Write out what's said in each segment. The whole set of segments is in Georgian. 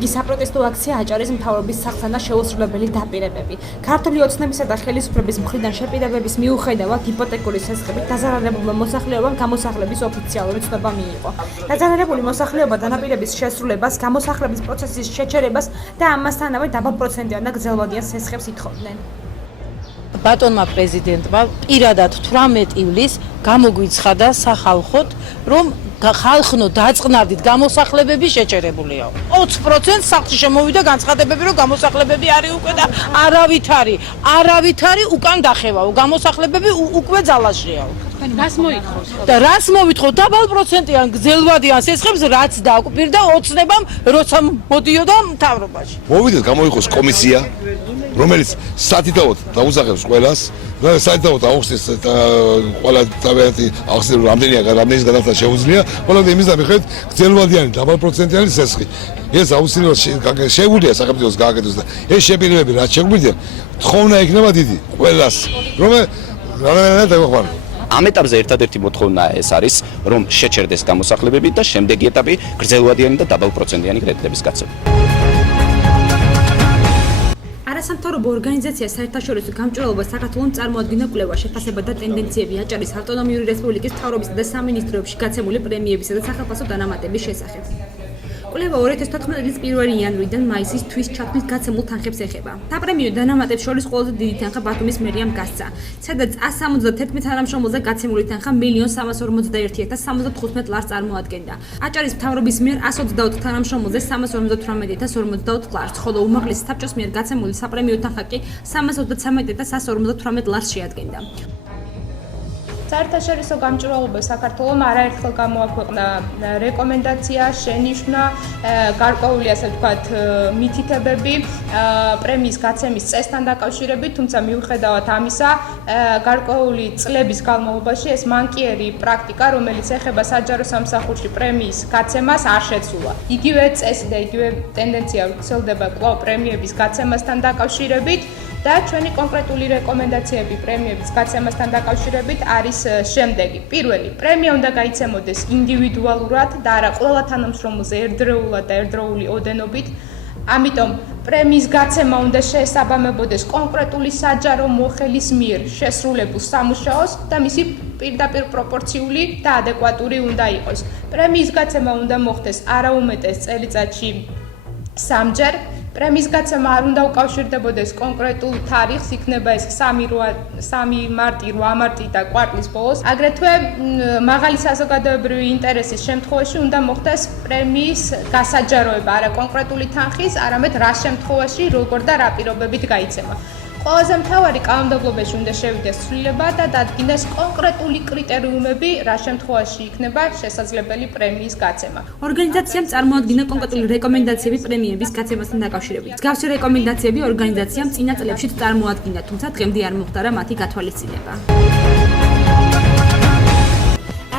დიდი საპროტესტო აქცია აჭარის მთავრობის სახლთან და შეუსრულებელი დაპირებები. ქართული ოცნებისა და ხელისუფლების მხრიდან შეპირებების მიუხედავად იპოთეკური სესხებით დაზარალებულმა მოსახლეობამ გამოსახლების ოფიციალური ცნობა მიიღო. დაზარალებული მოსახლეობა დანაპირების შესრულებას, გამოსახლების პროცესის შეჩერებას და ამასთანავე დაბალპროცენტიან და გრძელვადიან სესხებს ითხოვდნენ. ბატონმა პრეზიდენტმა პირადად 18 ივლისს გამოგვიცხადა სახალხოდ, რომ ხალხნო დაწყნარდით გამოსახლებები შეჩერებულია. 20% სახლში შემოვიდა განცხადებები, რომ გამოსახლებები არის უკვე და არავითარი უკან დახევაო. გამოსახლებები უკვე ძალაშია. რას მოითხოვს? და რას მოვითხოვ? დაბალპროცენტიან გრძელვადიან სესხებს რაც დააკვირდა ოცნებამ, როცა მოდიოდა მთავრობაში. მოვიდეთ გამოიყოს კომისია, რომელიც სათითაოდ დაუსახებს ყველას, სათითაოდ აუხსნეს ყველა თავიანთი ახსნილ რამდენის გადახდა შეუძლია, ხოლო იმის მიხედვით გრძელვადიანი დაბალპროცენტიანი სესხი. ეს აუცილებლად შეგვიძლია სახელმწიფოს გააკეთოს და ეს შეპირებები რაც შეგვიძლია, თხოვნა იქნება დიდი ყველას, რომ რაღაცა დაგვაყვანო. ამ ეტაპზე ერთადერთი მოთხოვნა ეს არის, რომ შეჩერდეს გამოსახლებები და შემდეგი ეტაპი გრძელვადიანი და დაბალპროცენტიანი კრედიტების გაცემა. არასამთავრობო ორგანიზაცია საერთაშორისო გამჭვირვალობას საქართველოს წარმოადგინა კვლევა შეფასება და ტენდენციები აჭარის ავტონომიური რესპუბლიკის მთავრობისა და სამინისტროებში გაცემული პრემიებისა და სახელმწიფო დანამატების შესახებ. კვლევა 2014 წლის 1 იანვრიდან მაისის თვის ჩათვლის გაცემულ თანხებს ეხება. საპრემიო დანამატების შორის ყველაზე დიდი თანხა ბათუმის მერიამ გასცა, სადაც 171 თანამშრომელზე გაცემული თანხა 1,441,075 ლარს წარმოადგენდა. აჭარის მთავრობის მიერ 124 თანამშრომელზე 358,052 ლარს, ხოლო უმაღლესი საბჭოს მიერ გაცემული საპრემიო თანხა კი 333,158 ლარს შეადგენდა. საერთაშორისო გამჭვირვალობა საქართველოს არაერთხელ გამოაქვეყნა რეკომენდაცია, შენიშვნა, გარკვეული ასე ვთქვათ, მითითებები პრემიის გაცემის წესთან დაკავშირებით, თუმცა მიუხედავად ამისა, გარკვეული წლების განმავლობაში ეს მანკიერი პრაქტიკა, რომელიც ეხება საჯარო სამსახურში პრემიის გაცემას, არ შეცვლა. იგივე წესი და იგივე ტენდენცია ვრცელდება კვლავ პრემიების გაცემასთან დაკავშირებით. და ჩვენი კონკრეტული რეკომენდაციები პრემიების გაცემასთან დაკავშირებით არის შემდეგი. პირველი, პრემია უნდა გაიცემოდეს ინდივიდუალურად და არა ყველა თანამშრომელზე ერთდროულად და ერთდროული ოდენობით. ამიტომ პრემიის გაცემა უნდა შეესაბამებოდეს კონკრეტული საჯარო მოხელის მიერ შესრულებულ სამუშაოს და მისი პირდაპირ პროპორციული და ადეკვატური უნდა იყოს. პრემიის გაცემა უნდა მოხდეს არაუმეტეს წელიწადში 3 ჯერ. პრემიის გაცემა არ უნდა უკავშირდებოდეს კონკრეტულ თარიღს, იქნება ეს 3 მარტი, 8 მარტი და კვარტლის ბოლოს. აგრეთვე მაღალი საზოგადოებრივი ინტერესის შემთხვევაში უნდა მოხდეს პრემიის გასაჯაროება, არა კონკრეტული თანხის, არამედ რა შემთხვევაში, როგორ და რა პირობებით გაიცემა. ყველაზე მთავარი კანონმდებლობაში უნდა შევიდეს ცვლილება და დადგინდეს კონკრეტული კრიტერიუმები, რა შემთხვევაში იქნება შესაძლებელი პრემიის გაცემა. ორგანიზაციამ წარმოადგინა კონკრეტული რეკომენდაციები პრემიების გაცემასთან დაკავშირებით. მსგავსი რეკომენდაციები ორგანიზაციამ წინა წლებშიც წარმოადგინა, თუმცა დღემდე არ მოხდარა მათი გათვალისწინება.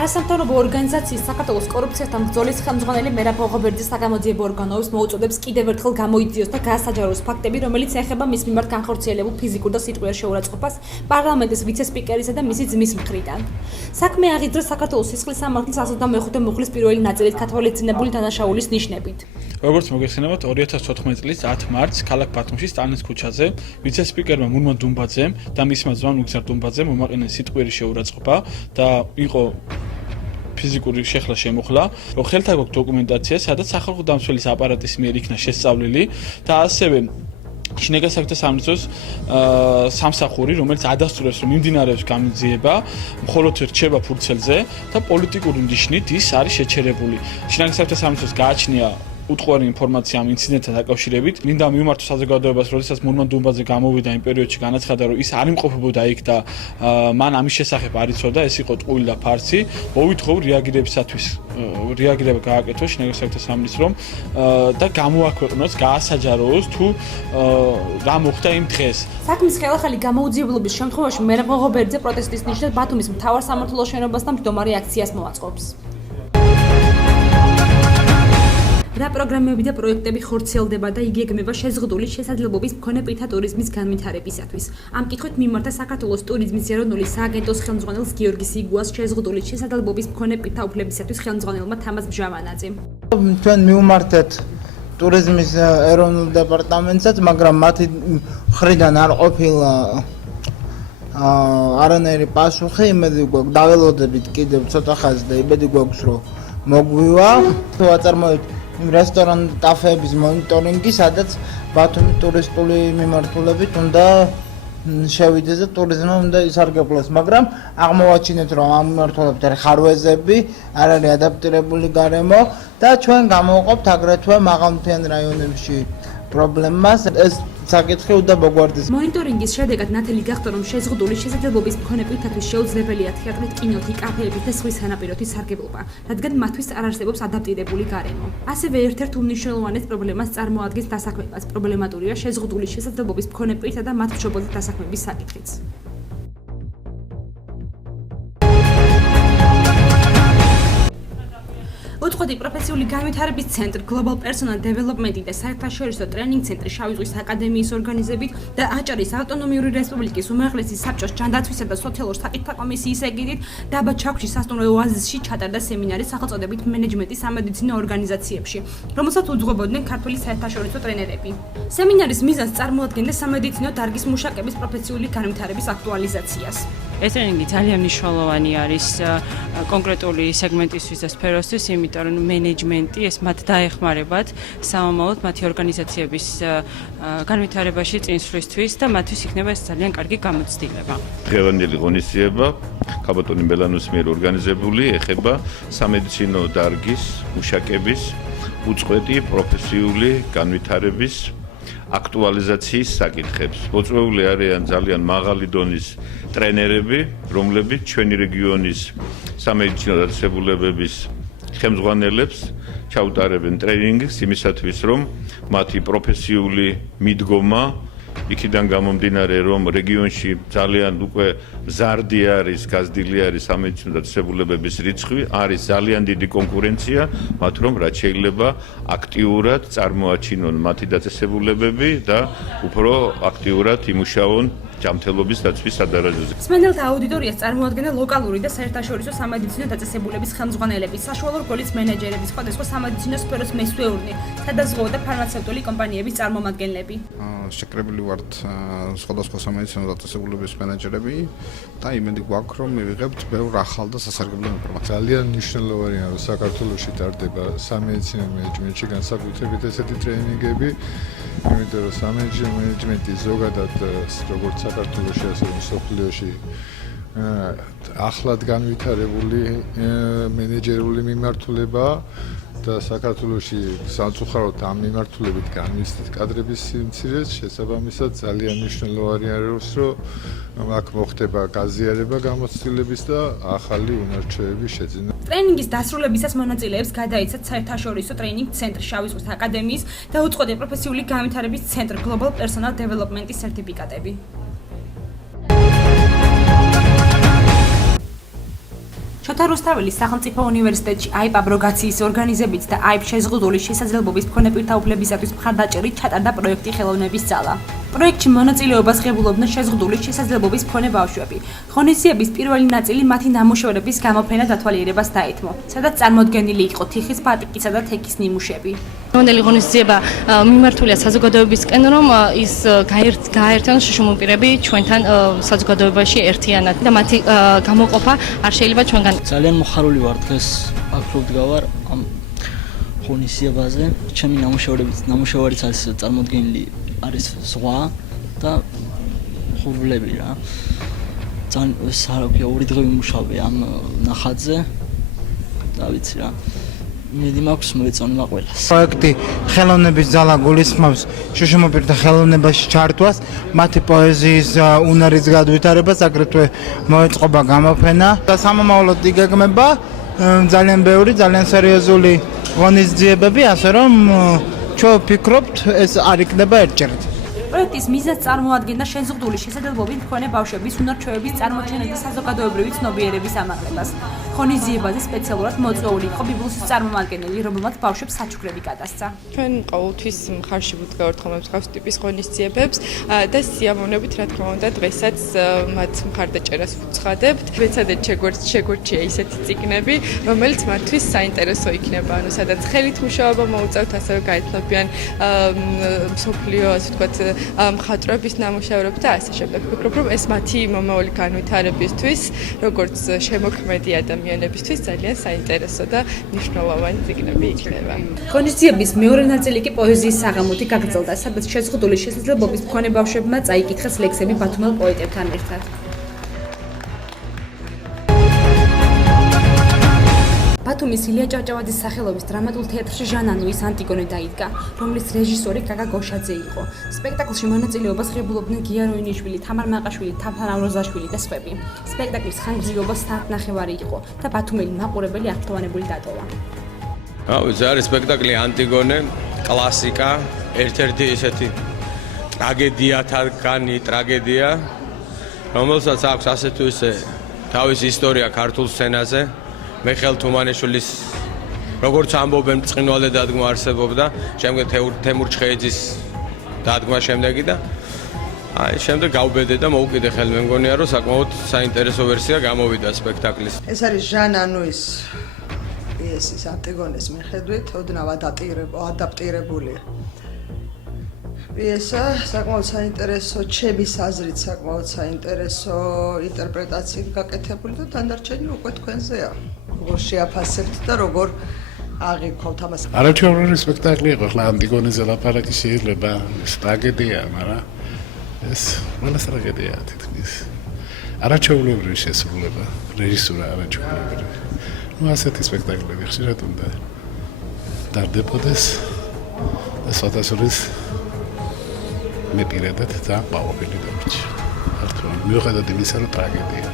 არასამთავრობო ორგანიზაციის საქართველოს კორუფციასთან ბრძოლის ხელმძღვანელი მერაბ ღობერძის საგამოძიებო ორგანოებს მოუწოდებს კიდევ ერთხელ გამოიძიოს და გაასაჯაროს ფაქტები, რომელიც ეხება მის მიმართ განხორციელებულ ფიზიკურ და სიტყვიერ შეურაცხყოფას პარლამენტის ვიცე-სპიკერისა და მისი ძმის მხრიდან. საქმე აღიძრა საქართველოს სისხლის სამართლის 125 მუხლის პირველი ნაწილით გათვალისწინებული დანაშაულის ნიშნებით. როგორც მოგეხსენებათ, 2014 წლის 10 მარტს ქალაქ ბათუმში სტალინის ქუჩაზე ვიცე-სპიკერმა მურმან დუმბაძემ და მისმა ძმამ ნუგზარ დუმბაძემ მომაყენეს სიტყვიერი შეურაცხყოფა და იყო ფიზიკური შეხლა შემოხლა, რომ ხელთან გვაქვს დოკუმენტაცია, სადაც სახალხო დამცველის აპარატის მიერ იქნა შესწავლილი და ასევე შინაგან საქმეთა სამინისტროს სამსახური, რომელიც ადასტურებს, რომ მიმდინარეობს გამოძიება, მხოლოდ რჩება ფურცელზე და პოლიტიკური ნიშნით ის არის შეჩერებული. შინაგან საქმეთა სამინისტროს გააჩნია უტყუარი ინფორმაცია ამ ინციდენტთან დაკავშირებით. მინდა მივმართო საზოგადოებას, როდესაც მურმან დუმბაძე გამოვიდა იმ პერიოდში, განაცხადა, რომ ის არ იმყოფებოდა იქ და მან ამის შესახებ არ იცოდა, ეს იყო ტყუილი და ფარცი. მოვითხოვ რეაგირება გააკეთოს შინაგან საქმეთა სამინისტრომ და გამოაქვეყნოს, გაასაჯაროოს თუ რა მოხდა იმ დღეს. საქმის ხელახალი გამოუძიებლობის შემთხვევაში მერაბ ღობერძე პროტესტის ნიშნად ბათუმის მთავარ სამმართველო შენობასთან მდგომარე აქციას მოაწყობს. რა პროგრამები და პროექტები ხორციელდება და იგეგმება შეზღუდული შესაძლებლობის მქონე პირთა ტურიზმის განვითარებისათვის. ამ კითხვით მიმართა საქართველოს ტურიზმის ეროვნული სააგენტოს ხელმძღვანელს გიორგი სიგუას შეზღუდული შესაძლებლობის მქონე პირთა უფლებისათვის ხელმძღვანელმა თამაზ ბჟავანაძემ. ჩვენ მივმართეთ ტურიზმის ეროვნულ დეპარტამენტსაც, მაგრამ მათი მხრიდან არ ყოფილა არანაირი პასუხი. იმედი გვაქვს დაველოდებით კიდევ ცოტა ხანს და იმედი გვაქვს რომ მოგვივა. ვაწარმოებთ რესტორან კაფეების მონიტორინგი, სადაც ბათუმის ტურისტული მიმართულებით უნდა შევიდეს და ტურიზმმა უნდა ისარგებლოს, მაგრამ აღმოვაჩინეთ რომ ამ მიმართულებით არის ხარვეზები, არ არის ადაპტირებული გარემო და ჩვენ გამოვყოფთ აგრეთვე მაღალმთიან რაიონებში პრობლემას. ეს საკითხი უნდა მოგვარდეს. მონიტორინგის შედეგად ნათელი გახდა, რომ შეზღუდული შესაძლებლობის მქონე პირთათვის შეუძლებელია თეატრით, კინოთი, კაფეებით და სხვის სანაპიროთი სარგებლობა, რადგან მათთვის არ არსებობს ადაპტირებული გარემო. ასევე ერთ-ერთ უმნიშვნელოვანეს პრობლემას წარმოადგენს დასაქმებაც. პრობლემატურია შეზღუდული შესაძლებლობის მქონე პირთა და მათ მშობელთა დასაქმების საკითხიც. უწყოდი პროფესიული განვითარების ცენტრი, Global Personal Development და საერთაშორისო ტრენინგ ცენტრი შავი ზღვის აკადემიის ორგანიზებით და აჭარის ავტონომიური რესპუბლიკის უმაღლესი საბჭოს ჯანდაცვისა და სოციალურ საკითხთა კომისიის ეგიდით დაბა ჩაქვში სასტუმრო ოაზისში ჩატარდა სემინარი სახელწოდებით მენეჯმენტის სამედიცინო ორგანიზაციებში, რომელსაც უძღვებოდნენ ქართველი საერთაშორისო ტრენერები. სემინარის მიზანს წარმოადგენდა სამედიცინო დარგის მუშაკების პროფესიული განვითარების აქტუალიზაციას. ეს ტრენინგი ძალიან მნიშვნელოვანი არის კონკრეტული სეგმენტისთვის და სფეროსთვის, იმიტომ რომ მენეჯმენტი ეს მათ დაეხმარებათ სამომავლოდ მათი ორგანიზაციების განვითარებაში წინსვლისთვის და მათთვის იქნება ეს ძალიან კარგი გამოცდილება. დღევანდელი ღონისძიება ქაბატონი მელანოს მიერ ორგანიზებული ეხება სამედიცინო დარგის მუშაკების უწყვეტი პროფესიული განვითარების აქტუალიზაციის საკითხებს. მოწვეული არიან ძალიან მაღალი დონის ტრენერები, რომლებიც ჩვენი რეგიონის სამედიცინო დაწესებულებების ხელმძღვანელებს ჩაუტარებენ ტრენინგს იმისათვის, რომ მათი პროფესიული მიდგომა იქიდან გამომდინარე, რომ რეგიონში ძალიან უკვე მზარდი არის, გაზრდილი არის სამედიცინო დაწესებულებების რიცხვი, არის ძალიან დიდი კონკურენცია, მათ რომ რაც შეიძლება აქტიურად წარმოაჩინონ მათი დაწესებულებები და უფრო აქტიურად იმუშაონ ჯანმრთელობის დაცვის სადარაჯოზე. მსმენელთა აუდიტორიას წარმოადგენდა ლოკალური და საერთაშორისო სამედიცინო დაწესებულების ხელმძღვანელები, საშუალო რგოლის მენეჯერები, სხვადასხვა სამედიცინო სფეროს მესვეურნე, სადაზღვო და ფარმაცევტული კომპანიების წარმომადგენლები. შეკრებილი ვართ სხვადასხვა სამედიცინო დაწესებულების მენეჯერები და იმედი გვაქვს, რომ მივიღებთ ბევრ ახალ და სასარგებლო ინფორმაციას. ძალიან მნიშვნელოვანია, რომ საქართველოში ტარდება სამედიცინო მენეჯმენტში განსაკუთრებით ესეთი ტრენინგები, იმიტომ რომ სამედიცინო მენეჯმენტი ზოგადად როგორც საქართველოში, ასევე მსოფლიოში ახლად განვითარებული მენეჯერული მიმართულება და საქართველოში სამწუხაროდ ამ მიმართულებით განვიცდით კადრების სიმცირეს, შესაბამისად ძალიან მნიშვნელოვანი არის, რომ აქ მოხდება გაზიარება გამოცდილების და ახალი უნარჩვევების შეძენა. ტრენინგის დასრულებისას მონაწილეებს გადაიცათ საერთაშორისო ტრენინგ ცენტრი შავი ზღვის აკადემიის და უწყოდი პროფესიული განვითარების ცენტრი Global Personal Development-ის სერტიფიკატები. შოთა რუსთაველის სახელმწიფო უნივერსიტეტში აიპ აბროგაციის ორგანიზებით და აიპ შეზღუდული შესაძლებლობის მქონე პირთა უფლებისათვის მხარდაჭერით ჩატარდა პროექტი ხელოვნების ძალა. პროექტში მონაწილეობას ღებულობდნენ შეზღუდული შესაძლებლობის მქონე ბავშვები. ღონისძიების პირველი ნაწილი მათი ნამუშევრების გამოფენა დათვალიერებას დაეთმო, სადაც წარმოდგენილი იყო თიხის, ბატიკისა და თექის ნიმუშები. დღევანდელი ღონისძიება მიმართულია საზოგადოებისკენ, რომ ის გაერთონ შუშუმ პირები ჩვენთან საზოგადოებაში ერთიანად და მათი გამოყოფა არ შეიძლება ჩვენგან. ძალიან მოხარული ვარ დღეს აქ რო ვდგავარ ამ ღონისძიებაზე. ჩემი ნამუშევრიც არის წარმოდგენილი არის ზღვა და ხურბლები რა. ძალიან საერთოდ ორი დღე ვიმუშავე ამ ნახატზე და ვიცი რა. მედი მაქვს მოეწონება ყველას. პროექტი ხელოვნების ძალა გულისხმობს შუშუმოპირთა ხელოვნებაში ჩართვას, მათი პოეზიის უნარის გადავითარებას, აგრეთვე მოეწყობა გამოფენა და სამომავლოდ იგეგმება ძალიან ბევრი, ძალიან სერიოზული ღონისძიებები, ასე რომ ჩვენ ვფიქრობთ, ეს არ იქნება ერთჯერად. პროექტის მიზანს წარმოადგენდა შეზღუდული შესაძლებლობით მქონე ბავშვების უნარ-ჩვევების წარმოჩენა და საზოგადოებრივი ცნობიერების ამაღლებას. ღონისძიებაზე სპეციალურად მოწვეული იყო ბიბლუსის წარმომადგენელი, რომელმაც ბავშვებს საჩუქრები გადასცა. ჩვენ ყოველთვის მხარში ვუდგავართ ხოლმე მსგავს ტიპის ღონისძიებებს და სიამოვნებით რა თქმა უნდა დღესაც მათ მხარდაჭერას ვუცხადებთ. მეცადეთ შეგვერჩია ისეთი წიგნები, რომელიც მათთვის საინტერესო იქნება, ანუ სადაც ხელით მუშაობა მოუწევთ, ასევე გაეთმობიან მსოფლიო, ასე ვთქვათ, მხატვრების ნამუშევრებს და ასე შემდეგ. ვფიქრობ, რომ ეს მათი მომავალი განვითარებისთვის, როგორც შემოქმედი ადამიანებისთვის ძალიან საინტერესო და მნიშვნელოვანი წიგნები იქნება. ღონისძიების მეორე ნაწილი კი პოეზიის საღამოთი გაგრძელდა, სადაც შეზღუდული შესაძლებლობის მქონე ბავშვებმა წაიკითხეს ლექსები ბათუმელ პოეტებთან ერთად. ბათუმის ილია ჭავჭავაძის სახელობის დრამატულ თეატრში ჟანანუის ანტიგონე დაიდგა, რომლის რეჟისორი გაგა გოშაძე იყო. სპექტაკლში მონაწილეობას ღებულობდნენ გია როინიშვილი, თამარ მაყაშვილი, თამარ ავროზაშვილი და სხვები. სპექტაკლის ხანგრძლივობა საათნახევარი იყო და ბათუმელი მაყურებელი აღფრთოვანებული დატოვა. ეს არის სპექტაკლი ანტიგონე, კლასიკა, ერთ-ერთი ისეთი ტრაგედიათაგანი ტრაგედია, რომელსაც აქვს ასე თუ ისე თავისი ისტორია ქართულ სცენაზე. მიხეილ თუმანიშვილის როგორც ამბობენ ბრწყინვალე დადგმა არსებობდა, შემდეგ თემურ ჩხეიძის დადგმა შემდეგი და შემდეგ გავბედე და მოუკიდე ხელი მე მგონია რომ საკმაოდ საინტერესო ვერსია გამოვიდა სპექტაკლის. ეს არის ჟან ანუის პიესის ანტიგონეს მიხედვით ოდნავ ადაპტირებული პიესა, საკმაოდ საინტერესო, ჩემის აზრით საკმაოდ საინტერესო ინტერპრეტაციით გაკეთებული და თანდარჩენი უკვე თქვენზეა. როგორ შეაფასებთ და როგორ აღიქვთ ამას? არაჩვეულებრივი სპექტაკლი იყო, ხლა ანტიგონეზე ლაპარაკი შეიძლება ტრაგედია, მაგრამ ეს ყველას ტრაგედია თითქმის. არაჩვეულებრივი შესრულება, რეჟისურა არაჩვეულებრივი. ასეთი სპექტაკლები ხშირად უნდა დარდებოდეს და სხვადასხვის მე პირადად და ყოველი დამჭი. ხართვან მიუხედავად იმისა, რომ ტრაგედია.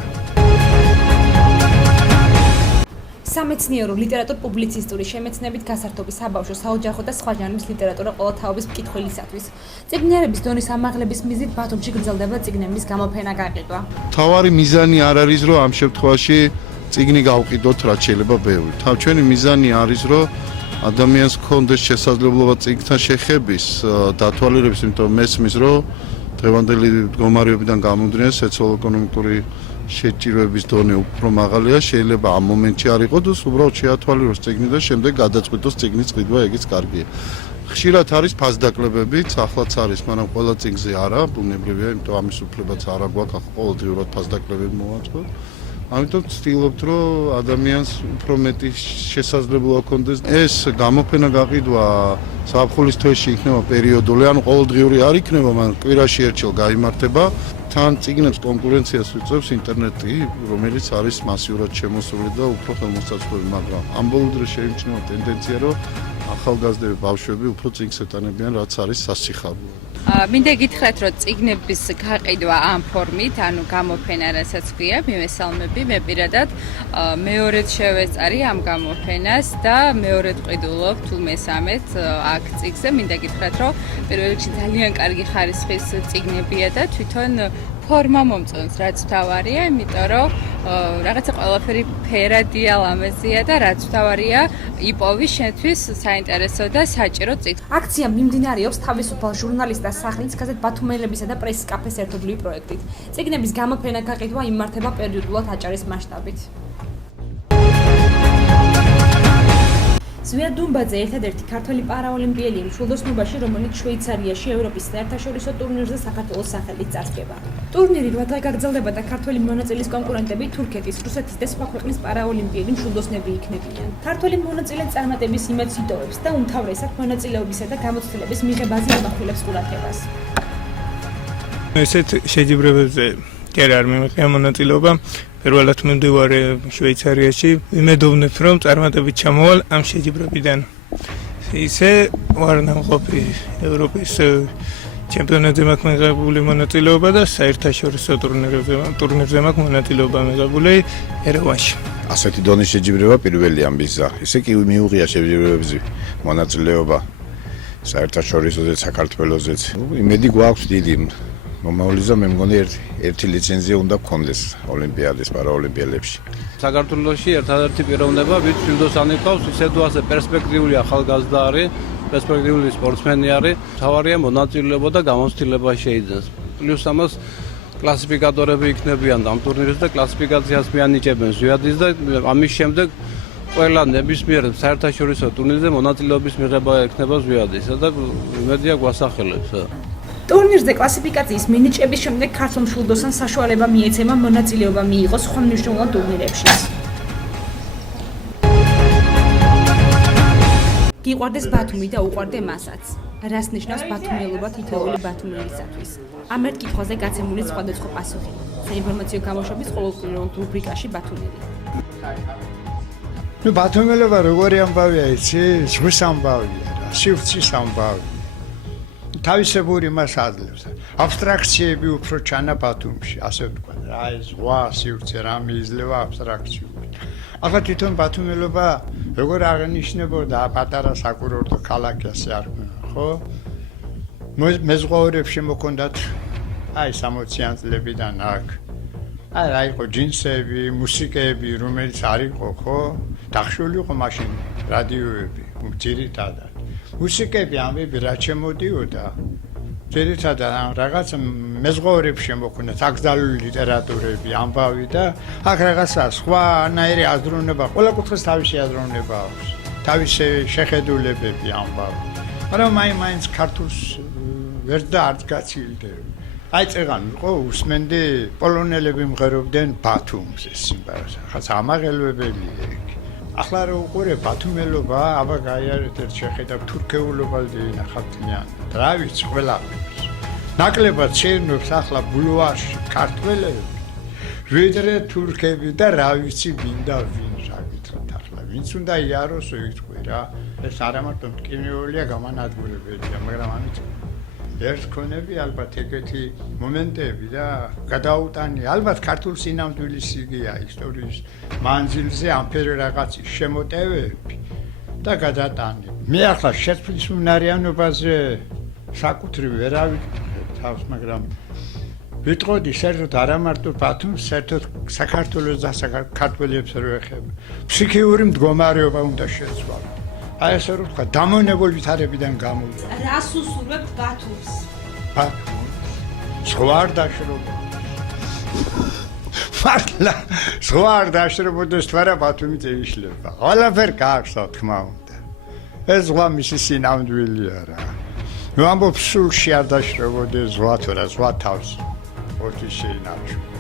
სამეცნიერო, ლიტერატურ-პუბლიცისტური შემეცნებით გასართობი საბავშვო, საოჯახო და სხვა ჟანრის ლიტერატურა ყოველთაობის მკითხველისათვის. წიგნიერების დონის ამაღლების მიზნით ბათუმში გრძელდება წიგნების გამოფენა გაყიდვა. თავარი მიზანი არ არის, რომ ამ შემთხვევაში წიგნი გავყიდოთ, რაც შეიძლება ბევრი. ჩვენი მიზანი არის, რომ ადამიანს ჰქონდეს შესაძლებლობა წიგნთან შეხების, დათვალიერების, იმიტომ მესმის, რომ დღევანდელი მდგომარეობიდან გამომდინარე სოციალურ-ეკონომიკური შეჭიროების დონე უფრო მაღალია, შეიძლება ამ მომენტში არ იყოს, უბრალოდ შეათვალიეროს წიგნი და შემდეგ გადაწყვიტოს წიგნის ყიდვა, ეგეც კარგია. ხშირად არის ფასდაკლებებიც, ახლაც არის, მაგრამ ყველა წიგნზე არა, ბუნებრივია, იმიტომ ამის უფლებაც არ აქვს, ყოველდღიურად ფასდაკლებები მოვაწყოთ. ამიტომ ვცდილობთ, რომ ადამიანს უფრო მეტი შესაძლებლობა ჰქონდეს. ეს გამოფენა გაყიდვა ზაფხულის თვეში იქნება პერიოდული, ანუ ყოველდღიური არ იქნება, მაგრამ კვირაში ერთხელ გაიმართება. თან წიგნებს კონკურენციას უწევს ინტერნეტი, რომელიც არის მასიურად შემოსული და უფრო ხელმოსაწვდომი, მაგრამ ამ ბოლო დროს შეიმჩნევა ტენდენცია, რომ ახალგაზრდები, ბავშვები უფრო წიგნს ეტანებიან, რაც არის სასიხარულო. მინდა გითხრათ, რომ წიგნების გაყიდვა ამ ფორმით, ანუ გამოფენა, რასაც ქვია, მივესალმები, მე პირადად მეორედ შევეწარი ამ გამოფენას და მეორედ ვყიდულობ თუ მესამედ აქ წიგნზე. მინდა გითხრათ, რომ პირველ რიგში ძალიან კარგი ხარისხის წიგნებია და თვითონ ფორმა მომწონს, რაც თავარია, იმიტომ რომ რაღაცა ყველაფერი ფერადია, ლამაზია და რაც თავარია, იპოვი შენთვის საინტერესო და საჭირო წიგნი. აქცია მიმდინარეობს თავისუფალ ჟურნალისტთა სახლის გაზეთ ბათუმელებისა და პრესის კაფეს ერთობლივი პროექტით. წიგნების გამოფენა გაყიდვა იმართება პერიოდულად აჭარის მასშტაბით. ზვია დუმბაძე ერთადერთი ქართველი პარაოლიმპიელი მშვილდოსნობაში, რომელიც შვეიცარიაში ევროპის საერთაშორისო ტურნირზე საქართველოს სახელით წარსდგება. ტურნირი 8 დღე გაგრძელდება და ქართველი მონაწილის კონკურენტები თურქეთის, რუსეთის და სხვა ქვეყნის პარაოლიმპიელი მშვილდოსნები იქნებიან. ქართველი მონაწილე წარმატების იმედს იტოვებს და უმთავრესად მონაწილეობისა და გამოცდილების მიღებაზე ამახვილებს ყურადღებას. ესეთ შეჯიბრებებზე კი არ მიმიღია მონაწილეობა. პირველად მივდივარი შვეიცარიაში, ვიმედოვნებ, რომ წარმატებით ჩამოვალ ამ შეჯიბრებიდან. ისე ვარ ნამყოფი ევროპის ჩემპიონატზე მაქვს მიღებული მონაწილეობა და საერთაშორისო ტურნირზე მაქვს მონაწილეობა მიღებული ერევანში. ასეთი დონის შეჯიბრება პირველი ამბიზა. ესე კი მიუღია შეჯიბრებებზე მონაწილეობა საერთაშორისოზე, საქართველოსზეც. იმედი გვაქვს დიდი. მომავლიზა მე მგონი ერთი ლიცენზია უნდა გქონდეს ოლიმპიადის, პარაოლიმპიადებში. საქართველოში ერთადერთი პიროვნება, ვინც ჯილდოს ანიჭავს, ისე თუ ასე პერსპექტიული ახალგაზრდა არის, პერსპექტიული სპორტსმენი არის, თავარია მონაწილეობა და გამოცდილება შეიძენს. პლუს ამას კლასიფიკატორები იქნებიან ამ ტურნირზე და კლასიფიკაციას მიანიჭებენ ზვიადის და ამის შემდეგ ყველა ნებისმიერ საერთაშორისო ტურნირზე მონაწილეობის მიღება ექნება ზვიადისა და იმედია გვასახელებს. ტურნირზე კლასიფიკაციის მინიჭების შემდეგ ქართულ მშვილდოსან საშუალება მიეცემა მონაწილეობა მიიღოს სხვა მნიშვნელოვან ტურნირებშიც. გიყვარდეს ბათუმი და უყვარდე მასაც. რას ნიშნავს ბათუმელობა თითოეული ბათუმელისათვის? ამ ერთ კითხვაზე გაცემული სხვადასხვა პასუხი. საინფორმაციო გამოშვების ყოველკვირეულ რუბრიკაში ბათუმელი. ნუ ბათუმელობა როგორი ამბავია იცი? ზღვის ამბავია რა, სივრცის ამბავია. თავისებური მას აძლევს. აბსტრაქციები უფრო ჩანა ბათუმში, ასე ვთქვა. რა ეს ზღვა, სივრცე რა მიიძლევა აბსტრაქციული. ახლა თვითონ ბათუმელობა როგორ აღნიშნებოდა პატარა საკურორტო ქალაქი ასე არ ხო? მეზღვაურებში მოქონდათ აი 60-იან წლებიდან აქ. აი რა იყო ჯინსები, მუსიკები, რომელიც არ იყო ხო? დახშული იყო მაშინ რადიოები, ძირითადად. მუსიკები ამები რა ჩემოდიოდა? ძირითადად რაღაც მეზღვაურებში შემოქმნათ აკრძალული ლიტერატურები, ამბავი და აქ რაღაცა სხვანაირი აზროვნება, ყველა კუთხეს თავისი აზროვნება აქვს. თავისი შეხედულებები ამბავი. მაგრამ მაინც ქართულს ვერ და არც გაცილდება. აი წეგან იყო უსმენდი პოლონელები მღერობდნენ ბათუმს ეს სიმღერას. ხაც ამაღელვებელია ეგ. ახლა რა უყურე ბათუმელობა, აბა გაიარეთ ერთ შეხედავ თურქეულობაზე ნახავთ მიან. რა ვიცი ყველაფერს. ნაკლებად შეერნობს ახლა ბულვარში ქართველები. ვიდრე თურქები და რა ვიცი ვინ და ვინ რა გითხრათ ახლა. ვინც უნდა იაროს ვიტყვი რა. ეს არა მარტო მტკივნეულია გამანადგურებელია, მაგრამ ამით ერთ ქონები ალბათ ეგეთი მომენტები და გადაუტანი ალბათ ქართულ სინამდვილის იგია ისტორიის მანძილზე ამფერი რაღაცის შემოტევები და გადატანი. მე ახლა შეცვლის უნარიანობაზე საკუთრივ ვერავით თავს, მაგრამ ვიტყოდი საერთოდ არა მარტო ბათუმს, საერთოდ საქართველოს და საქართველოს რო ეხება. ფსიქიური მდგომარეობა უნდა შეცვალოს. აი ესე რომ თქვა დამონებულ ვითარებიდან გამოვიდა. რას უსურვებთ ბათუმს? ბათუმს სხვა არ დაშრობ. მართლა სხვა არ დაშრობოდეს თუ არა ბათუმი წეიშლება. ყველაფერ გაქვს რა თქმა უნდა. ეს ზღვა მისი სინამდვილეა რა. ნუ ამბობ სულში არ დაშრობოდეს ზღვა თუ რა ზღვა თავს. ოთი შეინარჩუნე.